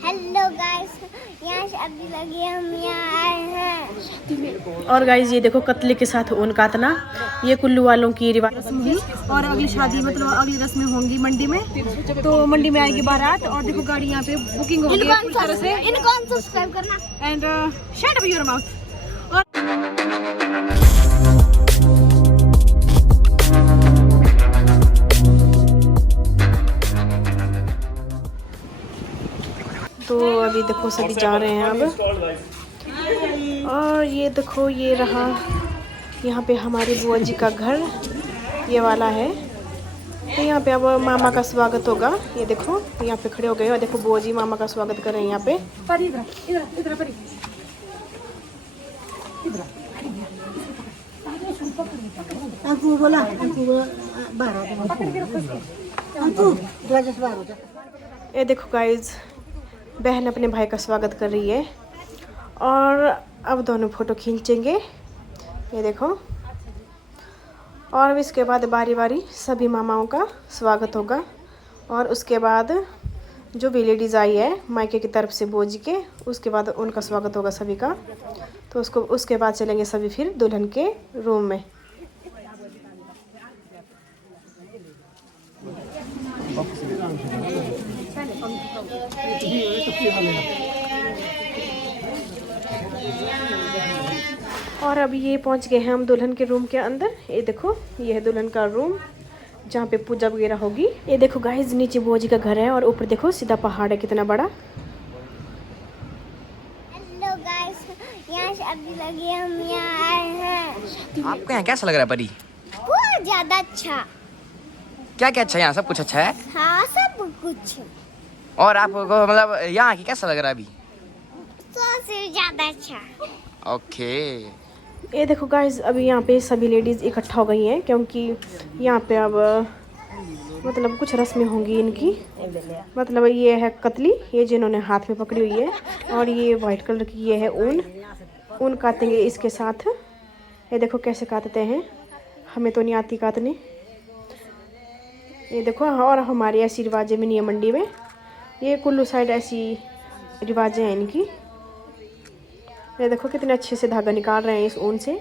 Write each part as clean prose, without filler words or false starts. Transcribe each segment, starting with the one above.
Hello guys, यहाँ शादी लगी है, हम यहाँ आए हैं। और गाइस ये देखो कतले के साथ ऊन काटना, ये कुल्लू वालों की रिवाज होगी। और अगली शादी मतलब अगली रस्में होंगी मंडी में, तो मंडी में आएगी बारात। और देखो गाड़ी यहाँ पे बुकिंग हो गई है पूरी तरह से। इनको अनसब्सक्राइब करना and shut up your mouth. और तो अभी देखो सभी जा रहे हैं अब। और ये देखो ये रहा यहाँ पे हमारी बुआ जी का घर, ये वाला है। तो यहाँ पे अब मामा का स्वागत होगा। ये देखो यहाँ पे खड़े हो गए और देखो बुआ जी मामा का स्वागत कर रहे हैं यहाँ पे। ये देखो गाइज बहन अपने भाई का स्वागत कर रही है और अब दोनों फोटो खींचेंगे, ये देखो। और इसके बाद बारी बारी सभी मामाओं का स्वागत होगा। और उसके बाद जो भी लेडीज़ आई है मायके की तरफ से बोजी के, उसके बाद उनका स्वागत होगा सभी का। तो उसके बाद चलेंगे सभी फिर दुल्हन के रूम में। और अभी ये पहुंच गए हैं हम दुल्हन के रूम के अंदर। ये देखो ये है दुल्हन का रूम जहाँ पे पूजा वगैरह होगी। ये देखो गाइस नीचे बुआ जी का घर है और ऊपर देखो सीधा पहाड़ है कितना बड़ा। हेलो गाइस, यहाँ शादी लगी है, हम यहाँ आए हैं। आपको यहाँ कैसा लग रहा है परी? बहुत ज्यादा अच्छा। क्या क्या अच्छा है यहाँ? सब कुछ अच्छा है। हाँ सब कुछ और आपको मतलब यहाँ की कैसा लग रहा है अभी? सबसे ज्यादा अच्छा। ओके। ये देखो गाइस अभी यहाँ पे सभी लेडीज़ इकट्ठा हो गई हैं क्योंकि यहाँ पे अब मतलब कुछ रस्में होंगी इनकी। मतलब ये है कतली, ये जिन्होंने हाथ में पकड़ी हुई है। और ये वाइट कलर की ये है ऊन काटेंगे इसके साथ। ये देखो कैसे काटते हैं, हमें तो नहीं आती काटने। ये देखो। और हमारी ऐसी रिवाजें भी नहीं है मंडी में, ये कुल्लू साइड ऐसी रिवाजें हैं इनकी। ये देखो कितने अच्छे से धागा निकाल रहे हैं इस ऊन से।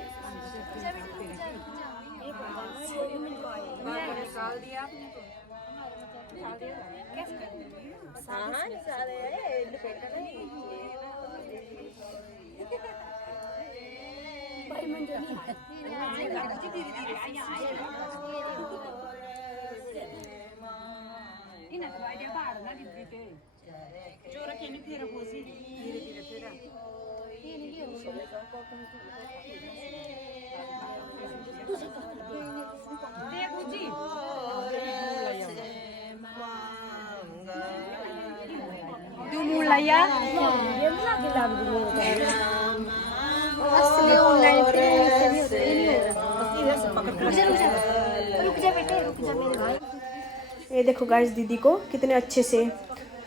ये देखो गाइस दीदी को कितने अच्छे से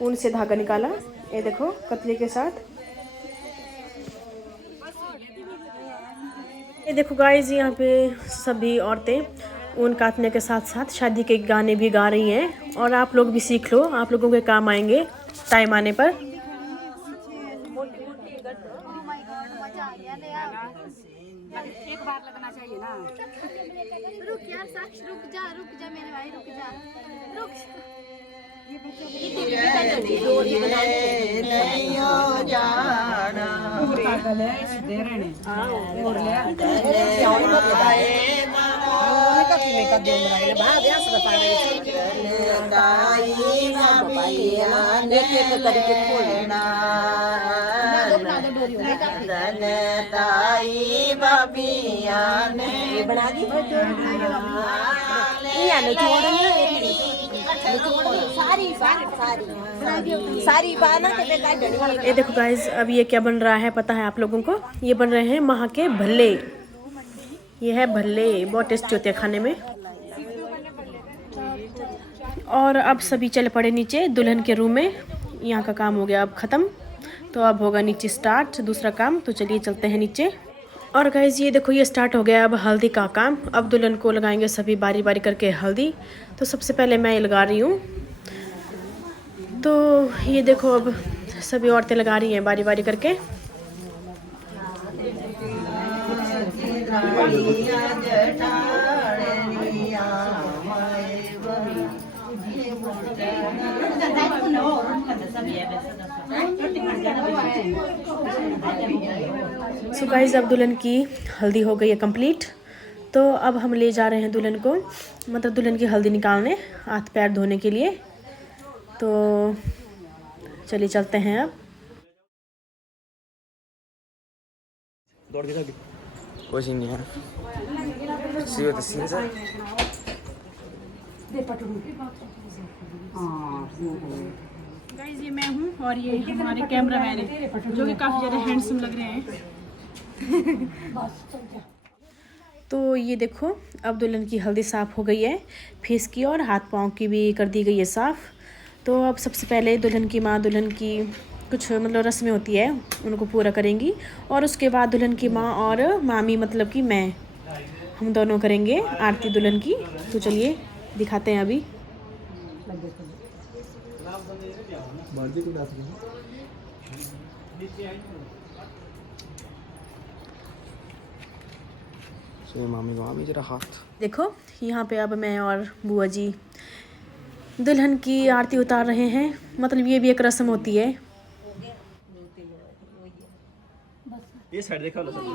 ऊन से धागा निकाला। ये देखो कतले के साथ। ये देखो गाइस यहाँ पे सभी औरतें ऊन काटने के साथ साथ शादी के गाने भी गा रही हैं। और आप लोग भी सीख लो, आप लोगों के काम आएंगे टाइम आने पर। एक बार लगना चाहिए ना। रुक यार साक्ष, रुक जा मेरे भाई, रुक जा। ये देखो गाइज अब ये क्या बन रहा है पता है आप लोगों को? ये बन रहे हैं महा के भल्ले। ये है भल्ले, बहुत टेस्टी होते हैं खाने में। और अब सभी चल पड़े नीचे दुल्हन के रूम में। यहाँ का काम हो गया अब ख़त्म, तो अब होगा नीचे स्टार्ट दूसरा काम। तो चलिए चलते हैं नीचे। और गाइज ये देखो ये स्टार्ट हो गया अब हल्दी का काम। अब दुल्हन को लगाएंगे सभी बारी बारी करके हल्दी। तो सबसे पहले मैं ये लगा रही हूँ। तो ये देखो अब सभी औरतें लगा रही हैं बारी बारी करके। सो गाइस अब दुल्हन की हल्दी हो गई है कंप्लीट। तो अब हम ले जा रहे हैं दुल्हन को, मतलब दुल्हन की हल्दी निकालने, हाथ पैर धोने के लिए। तो चलिए चलते हैं अब। कुछ नहीं है, सीधे तो सीधे से। गाइस ये मैं हूँ और ये हमारे कैमरामैन हैं जो कि काफ़ी ज़्यादा हैंडसम लग रहे हैं। तो ये देखो अब दुल्हन की हल्दी साफ़ हो गई है, फेस की और हाथ पाँव की भी कर दी गई है साफ़। तो अब सबसे पहले दुल्हन की माँ दुल्हन की कुछ मतलब रस्में होती है उनको पूरा करेंगी, और उसके बाद दुल्हन की माँ और मामी मतलब कि मैं, हम दोनों करेंगे आरती दुल्हन की। तो चलिए दिखाते हैं अभी। मामी जरा हाथ देखो यहाँ पे अब मैं और बुआ जी दुल्हन की आरती उतार रहे हैं। मतलब ये भी एक रस्म होती है।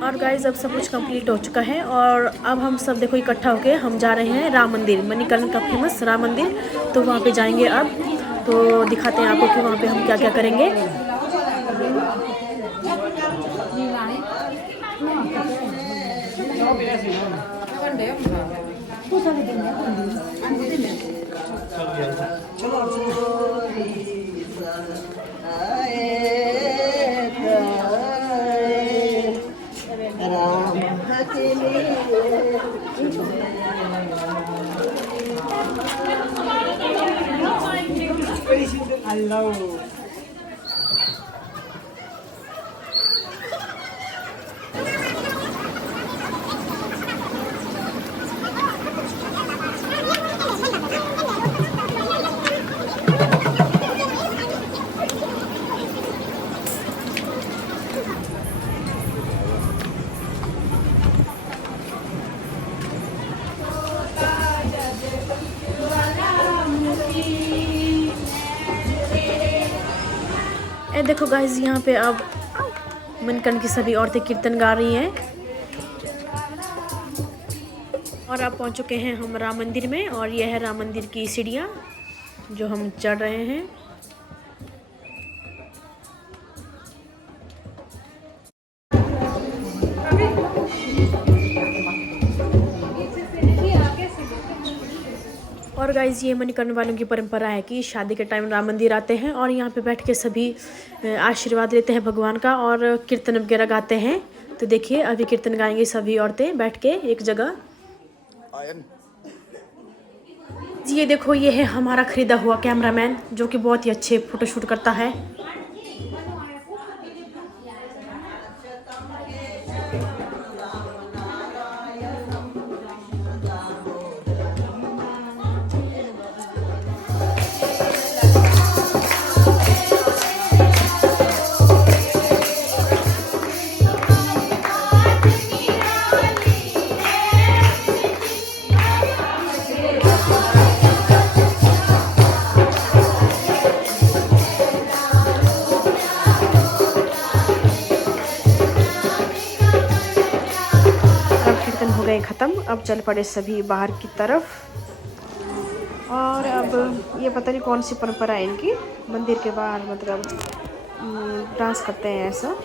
और गाइस अब सब कुछ कंप्लीट हो चुका है और अब हम सब देखो इकट्ठा होके हम जा रहे हैं राम मंदिर, मणिकर्ण का फेमस राम मंदिर। तो वहाँ पे जाएंगे अब। तो दिखाते हैं आपको कि वहाँ पे हम क्या क्या करेंगे। ए देखो गाइस यहाँ पे अब मणिकर्ण की सभी औरतें कीर्तन गा रही हैं। और अब पहुँच चुके हैं हम राम मंदिर में, और यह है राम मंदिर की सीढ़ियाँ जो हम चढ़ रहे हैं। और गाइज़ ये मणिकर्ण वालों की परंपरा है कि शादी के टाइम राम मंदिर आते हैं और यहाँ पे बैठ के सभी आशीर्वाद लेते हैं भगवान का और कीर्तन वगैरह गाते हैं। तो देखिए अभी कीर्तन गाएंगे सभी औरतें बैठ के एक जगह। ये देखो ये है हमारा ख़रीदा हुआ कैमरामैन जो कि बहुत ही अच्छे फ़ोटोशूट करता है। ख़त्म। अब चल पड़े सभी बाहर की तरफ। और अब ये पता नहीं कौन सी परंपरा है इनकी, मंदिर के बाहर मतलब डांस करते हैं ऐसा।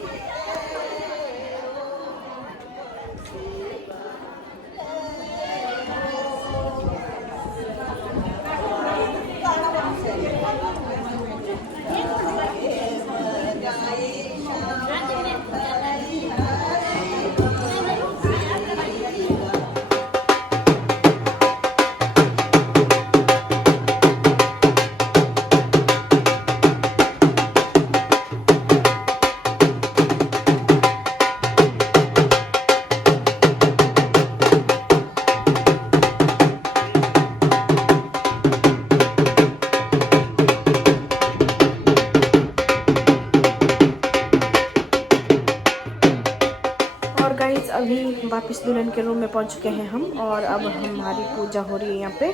अभी वापस दुल्हन के रूम में पहुंच चुके हैं हम, और अब हमारी पूजा हो रही है यहाँ पे।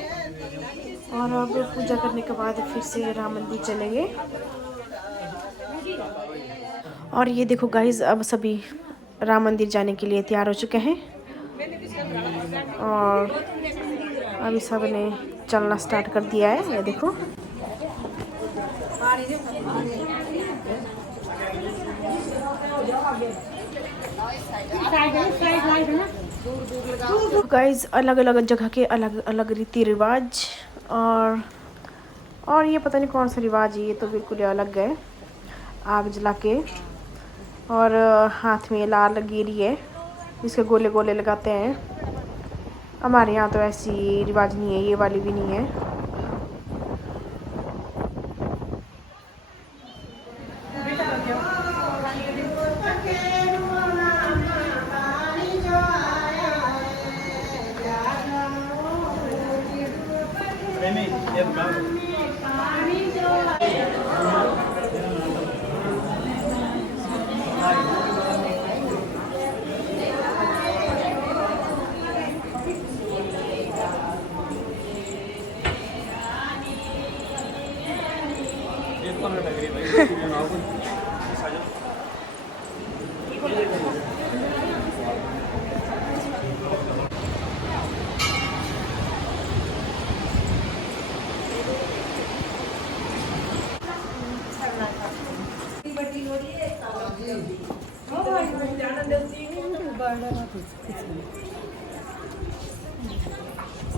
और अब पूजा करने के बाद फिर से राम मंदिर चलेंगे। और ये देखो गाइज, अब सभी राम मंदिर जाने के लिए तैयार हो चुके हैं, और अभी सब ने चलना स्टार्ट कर दिया है। ये देखो गाइज, अलग अलग जगह के अलग अलग रीति रिवाज, और ये पता नहीं कौन सा रिवाज है, ये तो बिल्कुल अलग है। आग जला के और हाथ में लाल गिरी है, इसके गोले गोले लगाते हैं। हमारे यहाँ तो ऐसी रिवाज नहीं है, ये वाली भी नहीं है।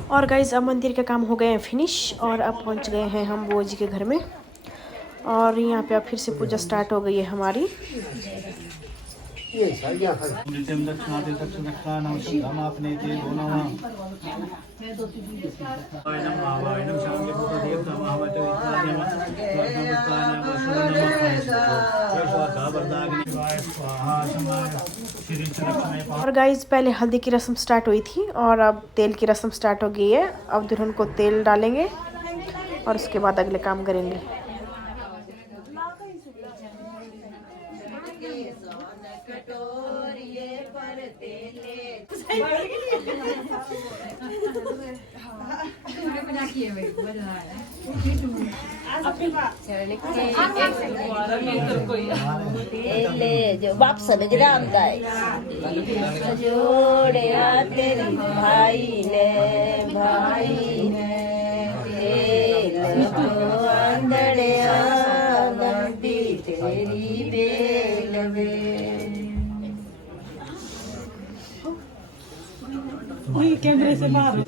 और गाइज, अब मंदिर के काम हो गए हैं फिनिश, और अब पहुंच गए हैं हम बुआ जी के घर में। और यहाँ पे अब फिर से पूजा स्टार्ट हो गई है हमारी। और गाइज, पहले हल्दी की रस्म स्टार्ट हुई थी, और अब तेल की रस्म स्टार्ट हो गई है। अब दुल्हन को तेल डालेंगे और उसके बाद अगले काम करेंगे। जो बाप सलग्राम गाय जोड़िया तेरी भाई ने आंधड़िया लंबी तेरी बेल कैमरे से मार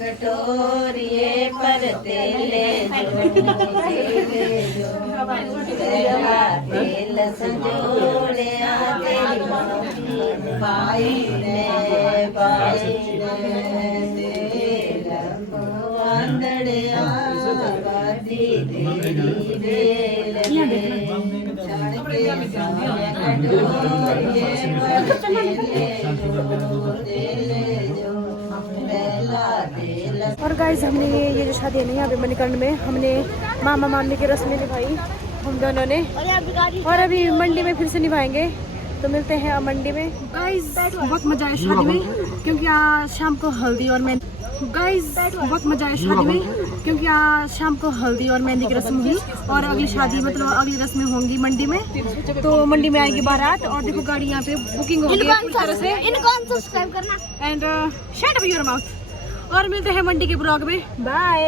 कटोरिए पर तेले जो तेल संजोड़े भाई ने तेल आंधड़िया तेरी बेल और गाइज, हमने ये जो शादी है ना यहाँ पे मणिकर्ण में, हमने मामा मामले की रस्में निभाई हम दोनों ने, और अभी मंडी में फिर से निभाएंगे। तो मिलते हैं अब मंडी में। गाइज, बहुत मजा आया शादी में, क्योंकि आज शाम को हल्दी और मेहंदी। गाइज, बहुत मजा आया शादी में, क्योंकि आज शाम को हल्दी और मेहंदी की रस्म हुई, और अगली शादी मतलब अगली रस्में होंगी मंडी में। तो मंडी में आएगी बारात, और देखो गाड़ी यहाँ पे बुकिंग हो गई है पूरी तरह से। सब्सक्राइब करना and shut up your mouth. और मिलते हैं मंडी के ब्लॉग में। बाय।